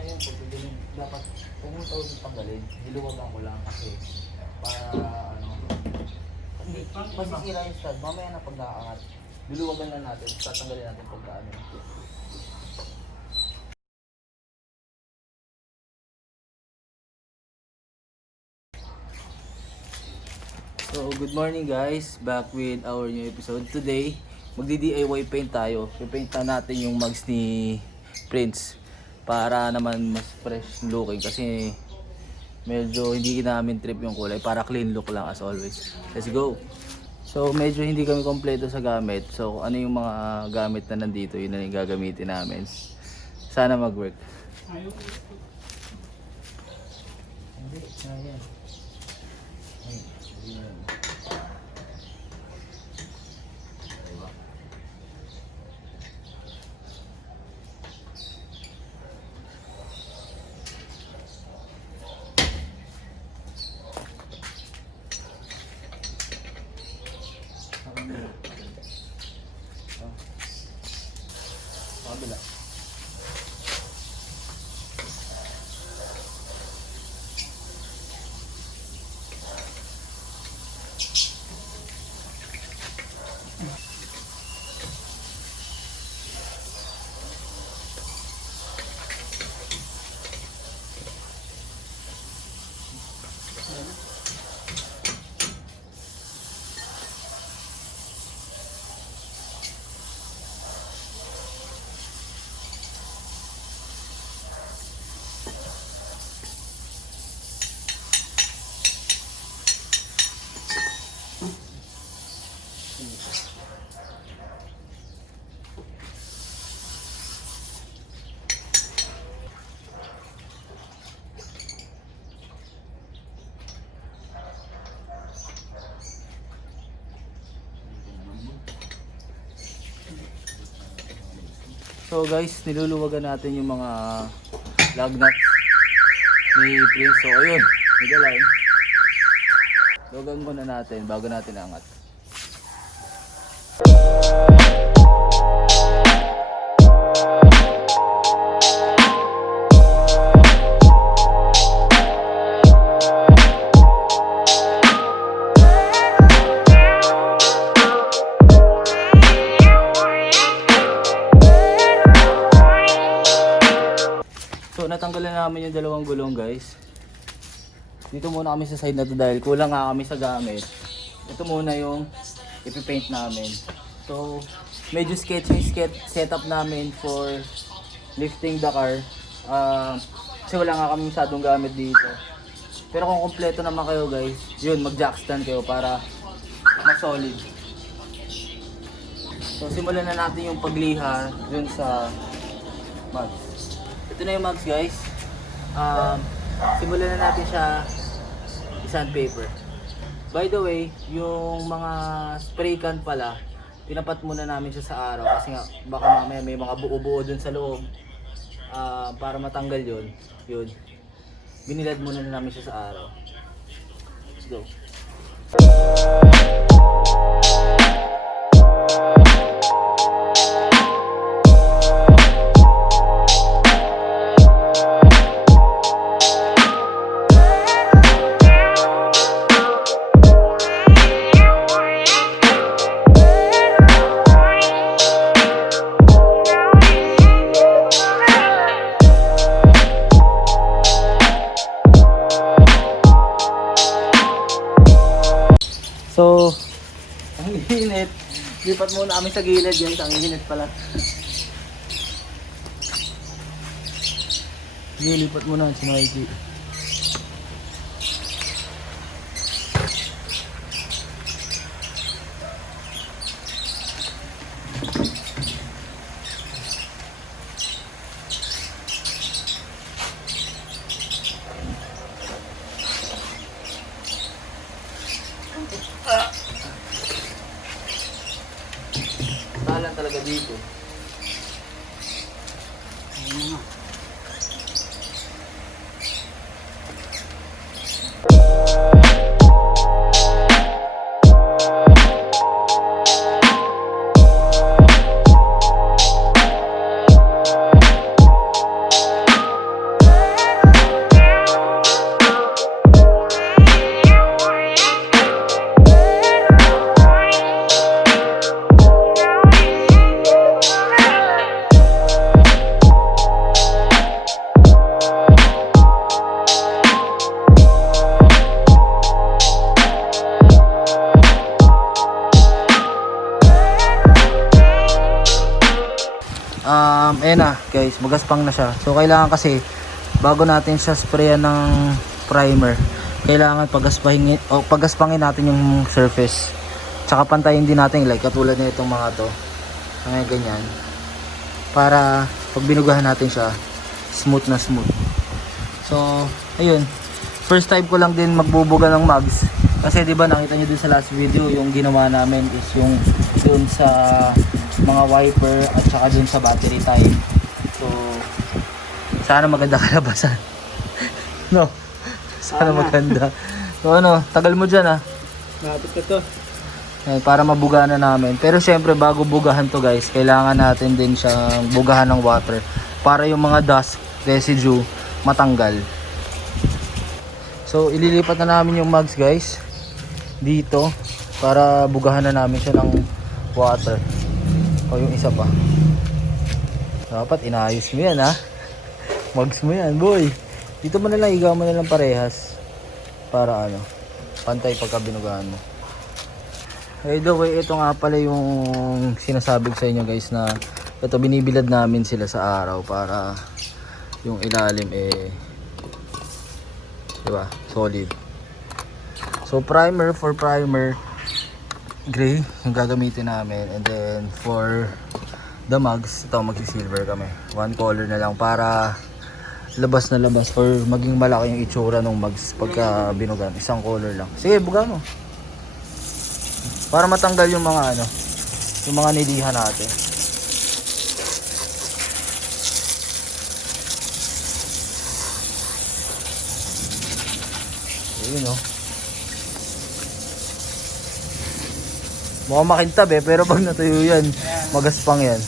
ngayon, pagdidilim, dapat kung mo tawag tanggalin, diluwagan ko lang kasi para ano, hindi, masisira yung stud. Mamaya na pag nakaangat, diluwagan lang natin, tatanggalin natin pagka ano. So, good morning guys. Back with our new episode. Today, magdi-DIY paint tayo. I-paint na natin yung mugs ni Prince para naman mas fresh looking kasi medyo hindi namin trip yung kulay, para clean look lang as always. Let's go. So, medyo hindi kami kompleto sa gamit. So, ano yung mga gamit na nandito, yun na yung gagamitin namin. Sana mag-work. Hindi, yan. Kabila. So guys, niluluwagan natin yung mga lug nuts ni Prince. So ayun, nagalain. Luwagan muna natin bago natin angat. So natanggalan namin yung dalawang gulong guys. Dito muna kami sa side na to dahil kulang nga kami sa gamit. Ito muna yung ipipaint namin. So medyo sketchy setup namin for lifting the car. Kasi wala nga kami masyadong gamit dito. Pero kung kompleto naman kayo guys, yun, mag jack stand kayo para mas solid. So simulan na natin yung pagliha dun sa mugs. Ito na yung mugs guys. Simulan na natin siya sandpaper. By the way, yung mga spray can pala, tinapat muna namin siya sa araw kasi nga baka mamaya may mga buo-buo dun sa loob. Para matanggal yun, binilad muna na namin siya sa araw. Let's go. So, ang init. Lipat muna kami sa gilid guys. Ang init pala. Lipat muna si Mikey. Tahalan talaga dito. Ayan na guys, magaspang na siya. So kailangan kasi bago natin siya sprayan ng primer, kailangan pagaspangin natin yung surface. Tsaka pantayin din natin like katulad na itong mga to. Mga ganyan. Para pag binugahan natin siya, smooth na smooth. So, ayun. First time ko lang din magbubuga ng mugs. Kasi 'di ba nakita niyo dun sa last video, yung ginawa namin is yung dun sa mga wiper at saka dun sa battery type. So, sana maganda kalabasan. No. Sana maganda. So ano, tagal mo diyan ah. Napit ka to. Para mabugahan na namin. Pero syempre bago bugahan to guys, kailangan natin din siyang bugahan ng water para yung mga dust, residue matanggal. So ililipat na namin yung mugs guys dito para bugahan na namin siya ng water. O yung isa pa. Dapat inayos mo yan ha. Mugs mo yan boy. Dito mo na lang, igaw mo na lang parehas para ano, pantay pagka binugahan mo. By the way, ito nga pala yung sinasabi ko sa inyo guys na ito binibilad namin sila sa araw para yung ilalim diba, solid. So primer, for primer gray yung gagamitin namin, and then for the mugs, ito magsi-silver kami. One color na lang para labas na labas or maging malaki yung itsura ng mugs pagka binugan. Isang color lang. Sige, buga mo. Para matanggal yung mga ano, yung mga nilihan natin. Ayun oh. Mukhang makintab pero pag natuyo yan, magaspang yan.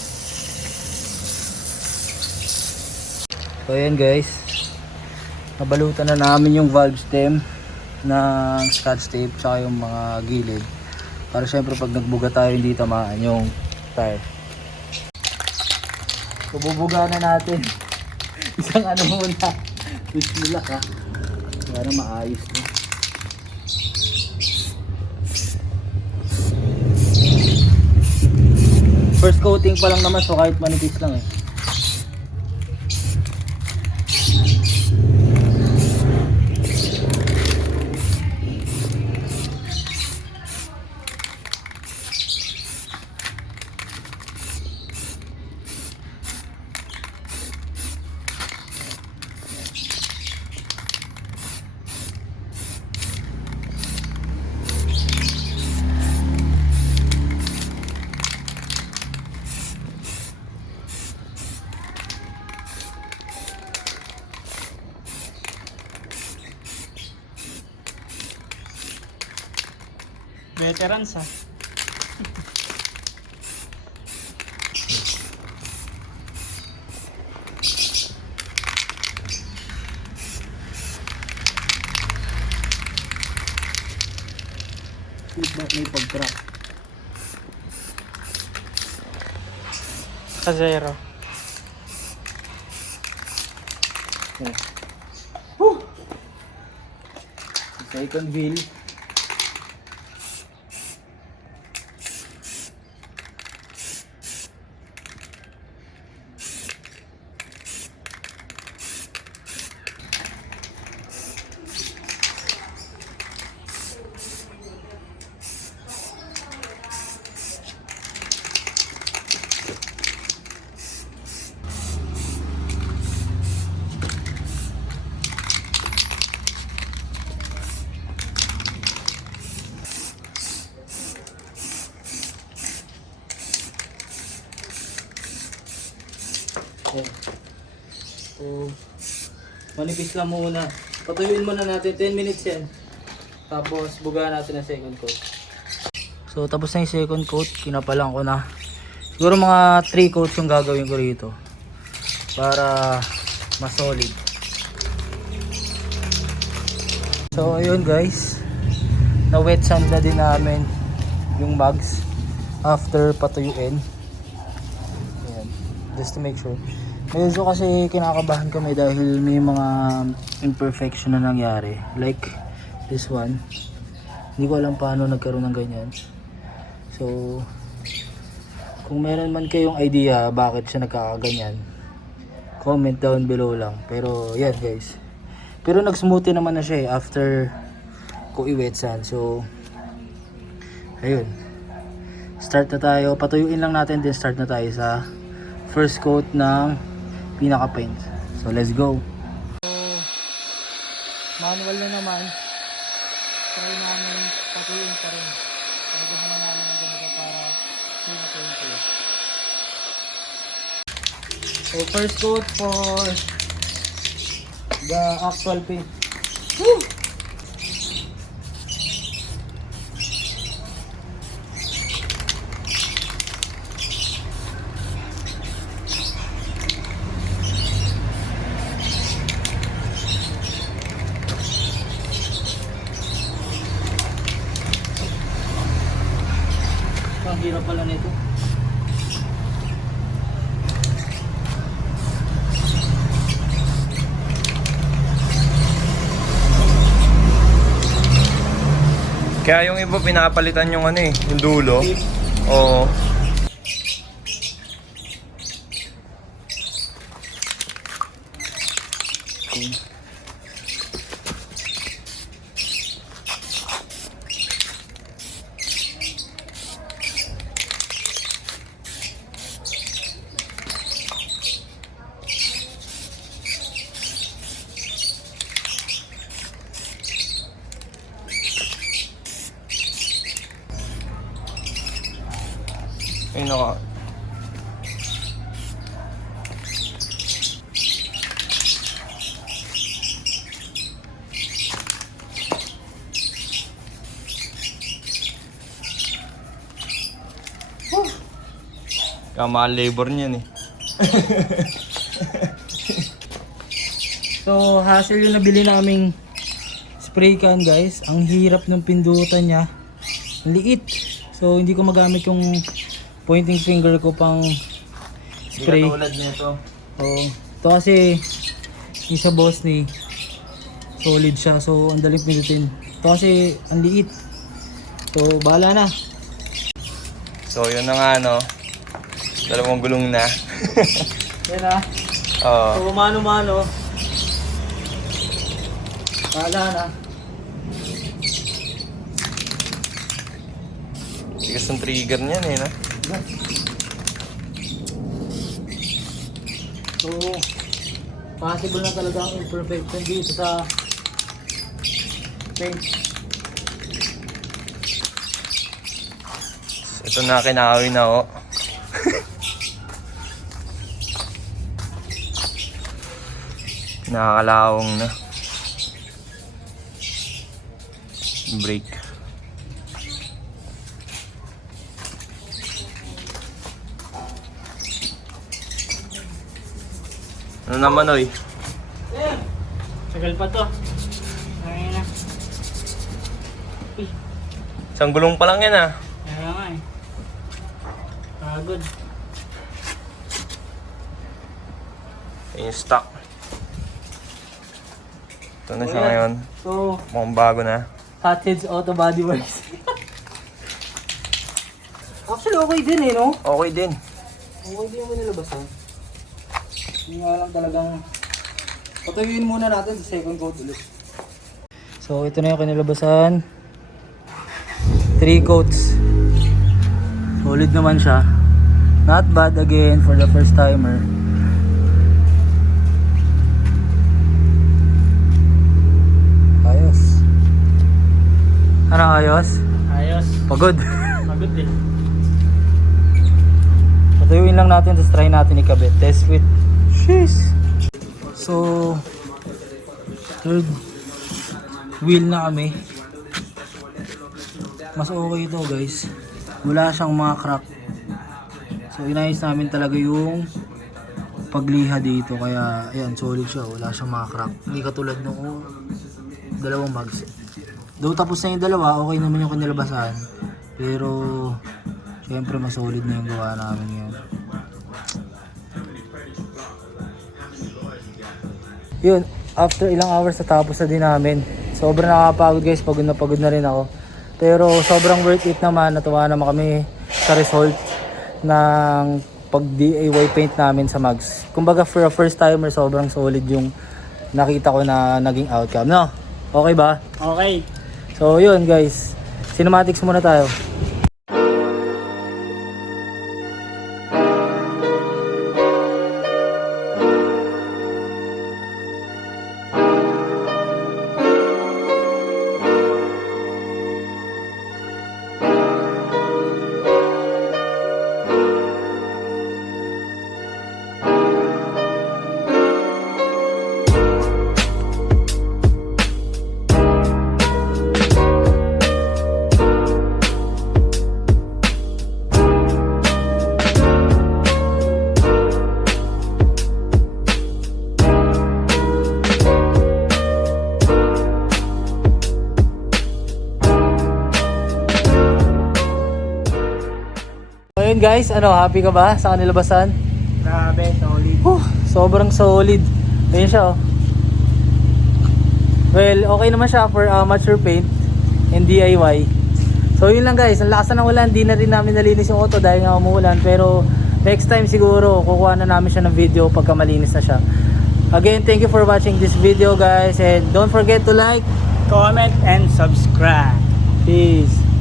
So ayan guys, nabalutan na namin yung valve stem ng scotch tape tsaka yung mga gilid. Para syempre pag nagbuga tayo hindi tamaan yung tire. So bubuga na natin. Isang ano muna. Bismillah ha. Para maayos to. First coating pa lang naman, so kahit manipis lang eh. Veterans ha. May pag-crack. Kazero. Okay. Second wheel. Okay. So, manipis lang muna. Patuyuin muna natin, 10 minutes yan. Tapos, bugahan natin ang second coat. So, tapos na yung second coat, kinapalan ko na. Siguro mga 3 coats yung gagawin ko rito. Para mas solid. So, ayun guys. Na wet sand na din namin yung mugs after patuyuin. Ayan. Just to make sure. Medyo kasi kinakabahan kami dahil may mga imperfection na nangyari. Like this one. Hindi ko alam paano nagkaroon ng ganyan. So, Kung meron man kayong idea bakit siya nagkakaganyan, comment down below lang. Pero yan guys. Pero nag-smoothie naman na siya eh after ko i-wet sand. So ayun. Start na tayo. Patuyuin lang natin, then start na tayo sa first coat ng pinaka paint. So let's go. So, manual na naman. Try namin patuyuin pa rin. Nagawa na namin ang ganito para pinaka-paint ko. So first coat for the actual paint. Woo! Ang hirap pala nito. Kaya yung iba pinapalitan yung ano eh, yung dulo. Oo. Ay naka. Kamahal labor niyan eh. So, hassle yung nabili naming spray can guys. Ang hirap ng pindutan niya. Ang liit. So, hindi ko magamit yung pointing finger ko pang spray. Hindi katulad nito. Oh, ito kasi yung sa boss ni solid siya. So, ang daling pindutin. Ito kasi ang liit. So, bahala na. So yun na nga no. Dalawang gulong na. Yan ah. Oo. So, mano-mano. Bahala na. Tigas ng trigger niyan eh no. So, possible na talaga ang imperfection dito sa paint. Ito na kinakawi na oh. Nakakalawang na. Brake. Ano naman oy? Tagal pa to. Ay na. Isang gulong pa lang yan ah. Kaya nga eh. Pagod. Yung stock. Ito na siya ngayon. So, Mukhang bago na. Hotheads Auto Body Works. Actually, okay din eh, no? Okay din. Okay din yung nilabasan. Hindi nga lang talagang patuyuin muna natin sa second coat ulit. So, ito na yung kanilabasan. 3 coats. Solid naman siya. Not bad again for the first timer. Ayos. Ano ayos? Ayos. Pagod. Pagod din. Patuyuin lang natin, tapos try natin ikabit. Test fit. Sheesh. So, third wheel na kami. Mas okay ito guys. Wala siyang mga crack. So, inayos namin talaga yung pagliha dito. Kaya, ayan, solid siya. Wala siyang mga crack. Hindi katulad nung dalawang mags. Though tapos na yung dalawa, okay naman yung kanilabasan. Pero, syempre mas solid na yung gawa namin ngayon. Yun, after ilang hours natapos na din namin. Sobrang nakakapagod guys, pagod na rin ako. Pero sobrang worth it naman, natuwa naman kami sa result. ng pag DIY paint namin sa Mags. Kumbaga for a first timer, sobrang solid yung nakita ko na naging outcome, no? Okay ba? Okay. So yun guys, cinematics muna tayo. Ayun guys, happy ka ba sa kanilabasan? Grabe, solid. Sobrang solid. Ayun siya, oh. Well, okay naman siya for amateur paint and DIY. So yun lang guys, ang lakas na ng ulan, di na rin namin nalinis yung auto dahil nga umuulan. Pero next time siguro, kukuha na namin siya ng video pagka malinis na siya. Again, thank you for watching this video guys, and don't forget to like, Comment and subscribe. peace.